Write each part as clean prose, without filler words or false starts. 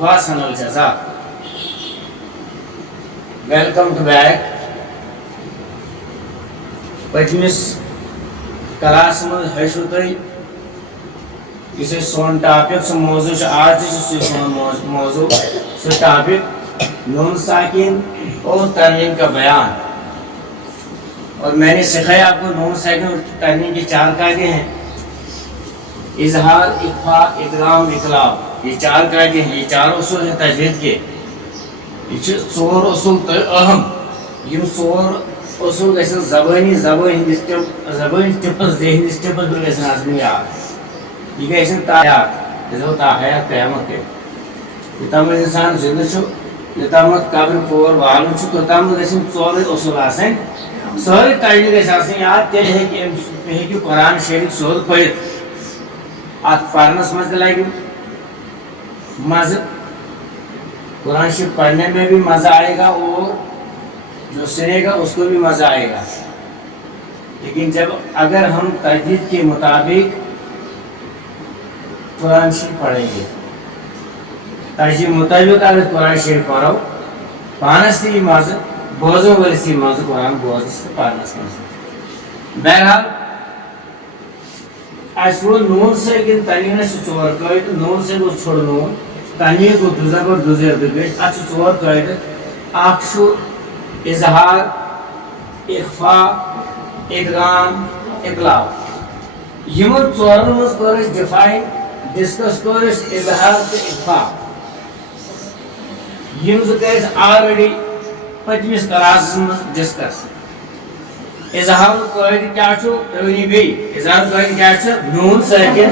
واسن الجزاء. Welcome to back. پتمس class من ہیچو تھی اس سون topic so موضوع آج سون موضوع سو ٹاپک نون ساکن اور تنوین کا بیان. اور میں نے سکھایا آپ کو نون ساکن اور تنوین کے 4 قاعدے ہیں: اظہار، اخفاء، ادغام، اقلاب. یہ 4 قاعدے ہیں، یہ 4 اصول ہیں تجوید کے. یہ 4 اصول اہم، یہ 4 اصول گژھن زبانی ٹپس ذہنی ٹپس پہ گژھن آسن یاد. یہ گژھن تایات تاحیات قیامت کے یوتام انسان زندہ یوتامت قبر پور والن توتام گژھن 4 اصول آسن. ساری تجوید گژھِ آسن یاد، تیلہِ ہیٚکہِ قرآن شریف سیوٚد پٔرِتھ. اتھ پرنس مز لگہِ مزٕ، قرآن شریف پڑھنے میں بھی مزہ آئے گا اور جو سنے گا اس کو بھی مزہ آئے گا. لیکن جب اگر ہم تجوید کے مطابق قرآن شریف پڑھیں گے، تجوید مطابق اگر قرآن شریف پڑھو پانس تھی مزہ، بوزن ولس تھی مزہ قرآن بوزنس تو پڑھنس مزہ. بہرحال اس وہ نون سے گن تنوین سے 4 قاعدے. نون سے گو چھوڑ نون، تنوین کو 2 زبر 2 زیر 2 پیش. اچھا 4 قاعدے. اخ شو اظہار، اخفاء، ادغام، اقلاب. یمو 4 مز کر ڈیفائن ڈسکس کر اظہار تو اخفاء. یم زٕ آلریڈی پتمس کلاسس مز ڈسکس. اظہار قاعدہ کیا چھو تونی بی اظہار قاعدہ کیا چھو؟ نون ساکن.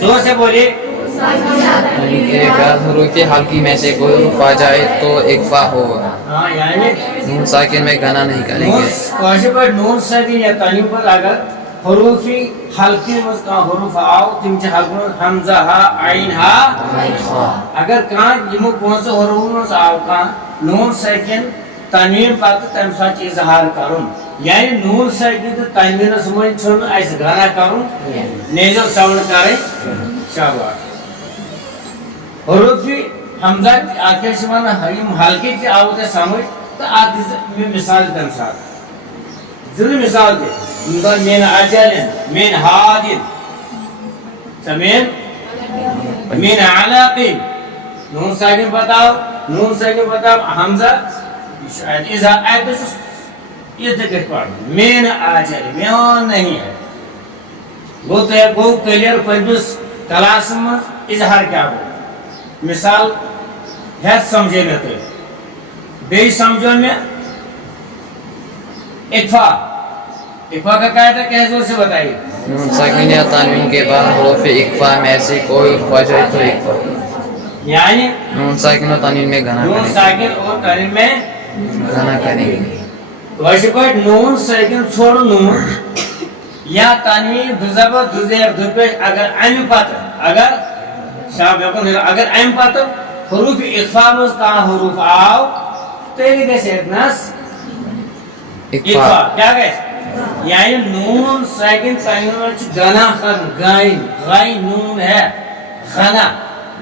زور سے بولیے. ایک حروف حلقی میں سے کوئی حرف آ جائے تو اخفاء ہوگا. یعنی نون ساکن میں گنا نہیں کریں گے. کوشش پر نون ساکن یا تنوین پر اگر حروف حلقی مز کا حروف آو تم چھ حلق حمزہ ہا عین ہا. اگر کان یمو 5 حروف مز آو کان نون ساکن تنوین پتہ تم سات اظہار کرن. یعنی نون ساکن تو تنوینس من چھن اس گانا کرن نیزل ساؤنڈ کریں. شاباش. حروف حمزہ آخر سے یم حلقی تھی آو تے سمجھ تو آتی مثال تم سات ضرور مثال دے. مثال من اجل، من حادث، سمین من علق. نون ساکن بتاؤ، نون ساکن بتاؤ حمزہ اذا ایت یہ ذکر پڑھ من اجل میون نہیں ہے. وہ تو گو کلیئر پنجس کلاس میں اظہار کیا ہو. مثال ہے سمجھے میں تو بے سمجھو میں اخفاء. اخفاء کا قاعدہ کیا ہے زور سے بتائیے. نون ساکن یا تنوین کے بعد حروف اخفاء میں سے کوئی حرف آ جائے تو اخفاء. یعنی نون ساکن اور تنوین میں گنا نون کریں ساکن اور تنوین میں گنا کریں گے. ویسے کوئی نون ساکن چھوڑ نون یا تنوین 2 زبر 2 زیر 2 پیش اگر ام پتہ اگر اگر ام پتہ حروف اخفاء مز کا حروف آو تیری گیس اتناس اخفاء کیا گیس. یعنی نون ساکن تنوین میں گنا کرن غائن غائن نون ہے غنا.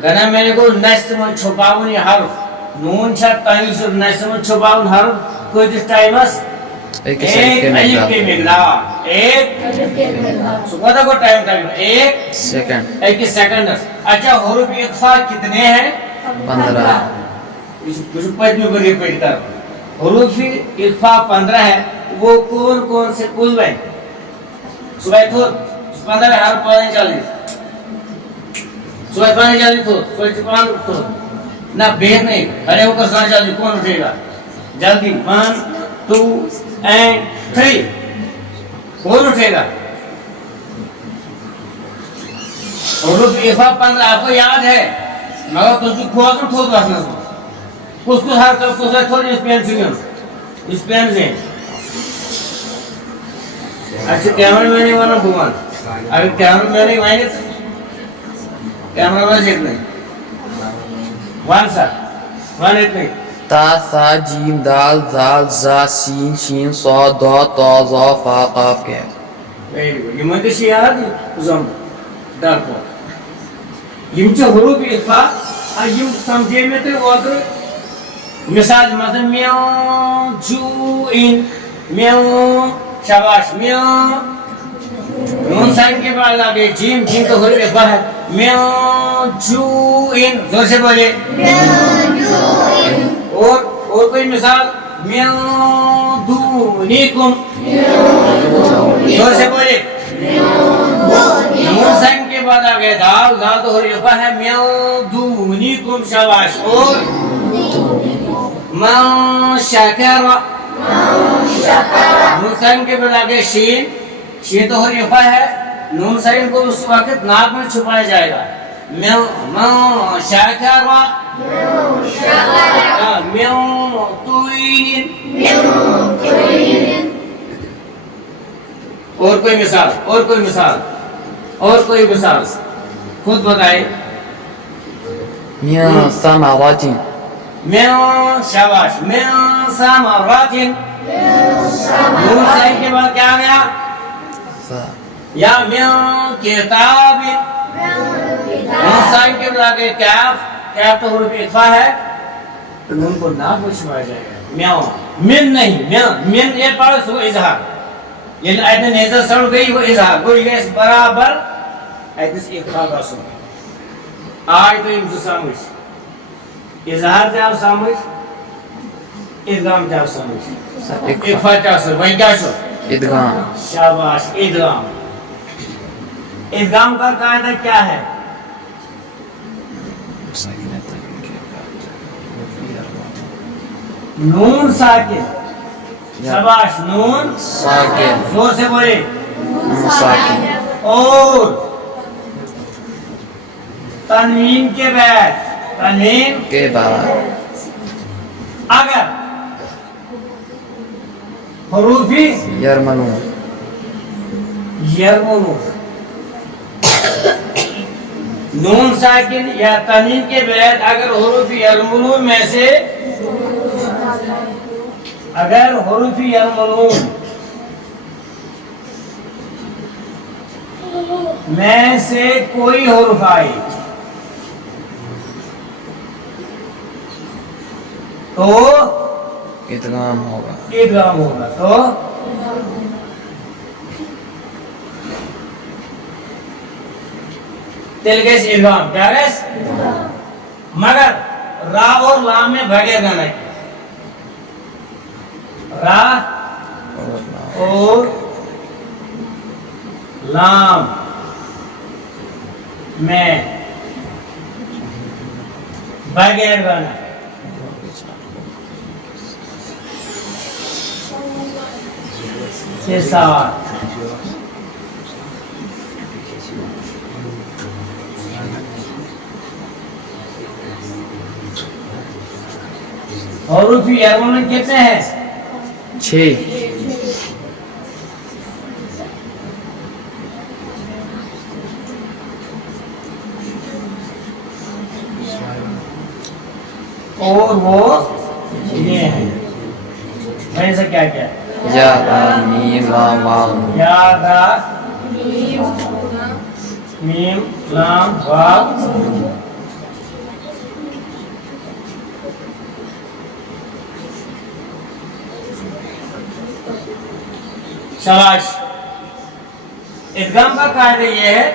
گنا میں نے کو نست میں چھپاون یہ حرف نون چھا تنوین سے نست میں چھپاون حرف کوئی جس ٹائمس ایک الف کے مقدار ایک سکوتا کو ٹائم ٹائم 1 سیکنڈ 1 سیکنڈ. اچھا حروف اخفاء کتنے ہیں؟ 15. کچھ پچ میں بری پیٹ کر حروف اخفاء 15 ہے. وہ کون کون سے کل بھائی صبح تو 15 ہر پانی چالی صبح پانی چالی تو صبح پانی تو نہ بیر نہیں کھڑے ہو کر سنا چالی. کون اٹھے گا جلدی؟ 1 2 and 3. کون اٹھے گا؟ حروف اخفاء 15 آپ کو یاد ہے مگر کچھ بھی کھوز میں کھوز رکھنا کچھ کچھ ہر طرف کچھ ہے تھوڑی اس پین سے اس پین سے. اچھا کیمرہ میں نہیں وانا بھوان اگر کیمرہ میں نہیں وائیں گے کیمرہ میں سے اتنے وان سا وان اتنے تا ثا جیم دال ذال زا سین شین صاد ضاد طا ظا فا قاف کے. Very good. یہ مجھے شیعہ دی زم دار کو یم چھ حروف اخفاء یم سمجھے میں تو اوتر مثال مثلا میاں جو ان میاں شاباش میاں نون سائن کے بعد آگے جیم جیم تو حروف اخفا ہے میاں جو ان زور سے بولے اور کوئی مثال میاں دونیکم زور سے بولے نون سائن کے بعد آگے دال دال تو حروف اخفا ہے میاں دونیکم شاباش اور من شکر نون سائن کے بعد آگے شین شین تو حروف اخفا ہے نون سائن کو اس وقت ناک میں چھپایا جائے گا من شکر من طوین اور کوئی مثال خود بتائیں من ثمرة من شاباش من ثمرات نون سائن کے بعد کیا آ گیا یا من کتاب نون سائن کے بعد آگے کیف تو حروف اخفا ہے تو نون کو ناک میں چھپایا جائے گا من نہیں من یہ پڑھ وہ اظہار یعنی آیت نیزہ سڑ گئی وہ اظہار کوئی گئے برابر ایتس اخفا کا سن آج تو ان سے سامش اظہار جاو سامش ادغام جاو سامش اخفا جاو سامش وہیں کیا شو ادغام شاباش ادغام ادغام کا قاعدہ کیا ہے نون ساکن شاباش نون ساکن زور سے بولے نون ساکن اور تنوین کے بعد تنوین کے بعد اگر حروفی یرملون یرملون نون ساکن یا تنوین کے بعد اگر حروف یرملون میں سے اگر حروف یرملون میں سے کوئی حرف آئے تو ادغام ہوگا ادغام ہوگا تو تل گیس ادغام کیا گیس مگر را اور لام میں بغیر گانا ہے را اور لام میں بغیر گانا کے ساتھ حروف یرملون کتنے ہیں 6 اور وہ یہ ہیں میں سے کیا کیا یا میم لام واو یا را میم لام واو شاباش ادغام کا قاعدہ یہ ہے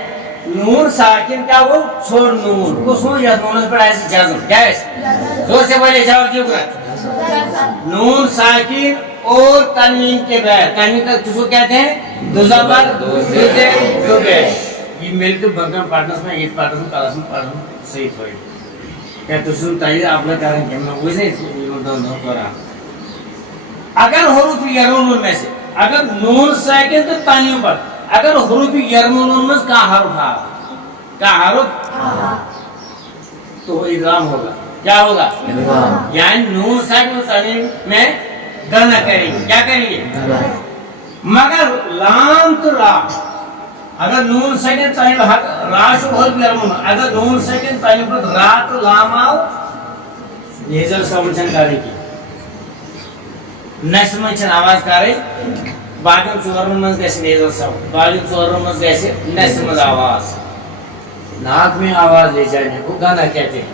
نون ساکن کیا وہ چھوڑ نون کو سن یا نون پر ایسے جزم کیا ہے زور سے بولے جواب دیو گا نون ساکن اور تنوین کے بعد تنوین کا کس کو کہتے ہیں دو زبر دو پیش یہ مل کے بگم پارٹنرز میں یہ پارٹنرز کلاس میں پڑھوں صحیح ہوئی کیا تو سن تاہیر آپ نے کریں کہ میں وہی سے دو کرا اگر حروف یرملون میں سے اگر نون ساکن تو تنوین پر اگر حروف یرملون میں کا حرف تو ادغام ہوگا کیا ہوگا ادغام یعنی نون ساکن اور تنوین میں گنا کریں گے کیا کریں گے مگر لام تو را اگر نون ساکن تنوین را شو حروف یرملون اگر نون ساکن تنوین پر را تو لام آو نیزل سمجھن کرے کی نسمن چھن آواز کرے باقی ژورن منٛز گژھِ نیزل سمجھ باقی ژورن منٛز گژھِ نسہِ منٛز آواز ناک میں آواز لے جانے کو گانا کہتے ہیں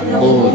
يقول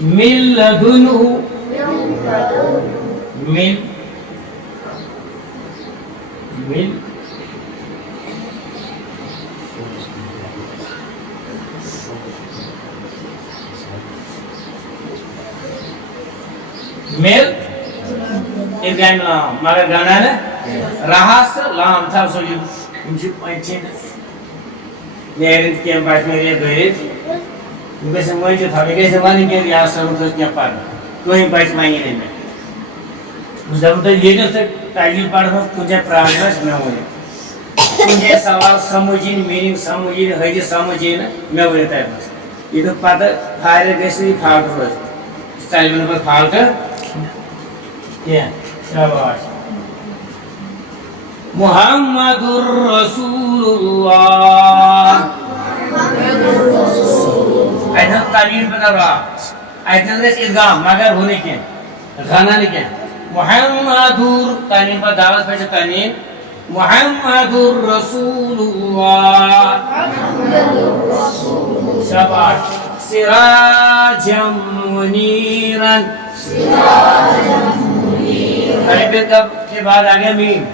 من لدنه من مل ادغام لام مگر گانا نا راہس لام تھا سو یہ پنچین نیرن کیم بات میں یہ دریت گیسے مجھے تھا گیسے وانی کہ یا سمجھ کیا پڑھ کوئی بات مانی نہیں میں جب تو یہ جو سے تعلیم پڑھا تجھے پراگرس میں ہوئی تجھے سوال سمجھین میننگ سمجھین حدیث سمجھین میں ہوئی تھا بس یہ تو پتہ فائدہ گیسے فالٹ روز تعلیم پر فالٹ کیا شاباش محمد رسول اللہ ایسا تعلیم پر رہا ایسا اس ادغام مگر ہونے کے غانا نہیں کیا محمد تعلیم پر دعوت پیش تعلیم محمد رسول اللہ شاباش سراجا منیرا الف کے بعد آگیا میم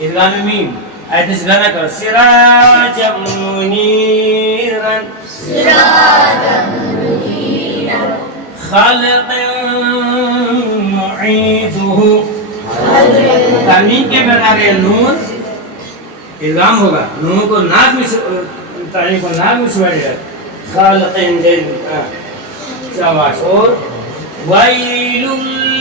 ادغام میم ایسے گانا کرو سراجا منیرا خالق معیدہ تعلیم کے بعد آگیا نون ادغام ہوگا نون کو ناک میں تعلیم کو ناک میں شوائے گا خالق شاباش اور ویل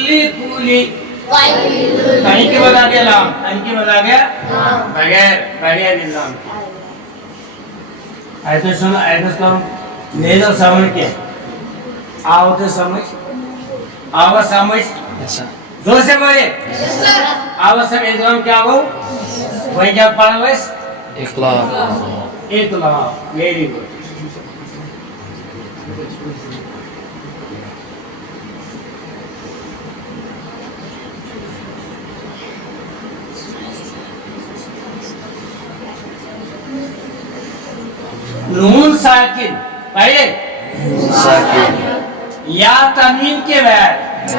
لکل تعلیم کے بعد آگیا لام تعلیم کے بعد آگیا بغیر لام ایسے سنو ایسے کرو نیدو سمجھ کے آو تو سمجھ آو سمجھ دو سے بولے آو سب ادغام کیا ہو وہی کیا پڑھا ویس اطلاع ویری گڈ نون ساکن پہلے یا تنوین کے بعد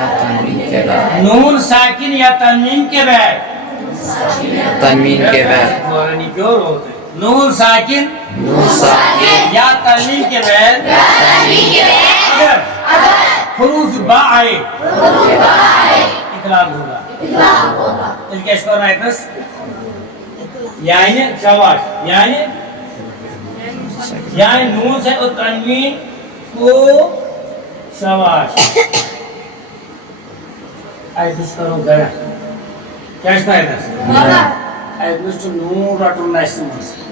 نون ساکن یا تنوین کے بعد فورانی کیوں ہوتے نون ساکن یا تنوین کے بعد اگر حروف با آئے اطلاق ہوگا اس کیش کرنا ہے یعنی شواش یعنی نون سے تنوین کو شواش آئی دوست کرو گیا کیا شکا ہے آئی دوست نون رٹون نائسی مانسی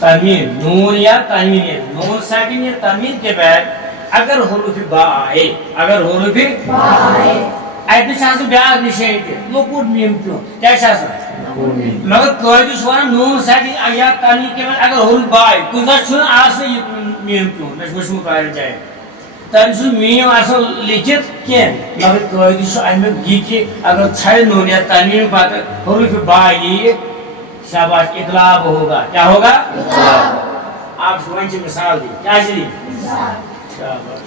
تنوین نون یا تنوین ہے نون ساکن یا تنوین کے بعد اگر حروف با آئے آئی دوست شاہ سے بیاد نشائی کے لوکوٹ میم کیوں کیا شاہ سے مگر قائد شوانا نون ساکن یا تنوین کے بعد اگر حروف با آئے کچھ چھونا آسے میم کیوں میں خوشمو قائل جائے تنسو میم آسا لکھت کیا مگر قائد شوانا میں گی کی اگر چھائے نون یا تنوین پاتا حروف با آئے شاباش اطلاب ہوگا کیا ہوگا؟ آپ شوائن چی مثال دی کیا چی دی؟ شاباش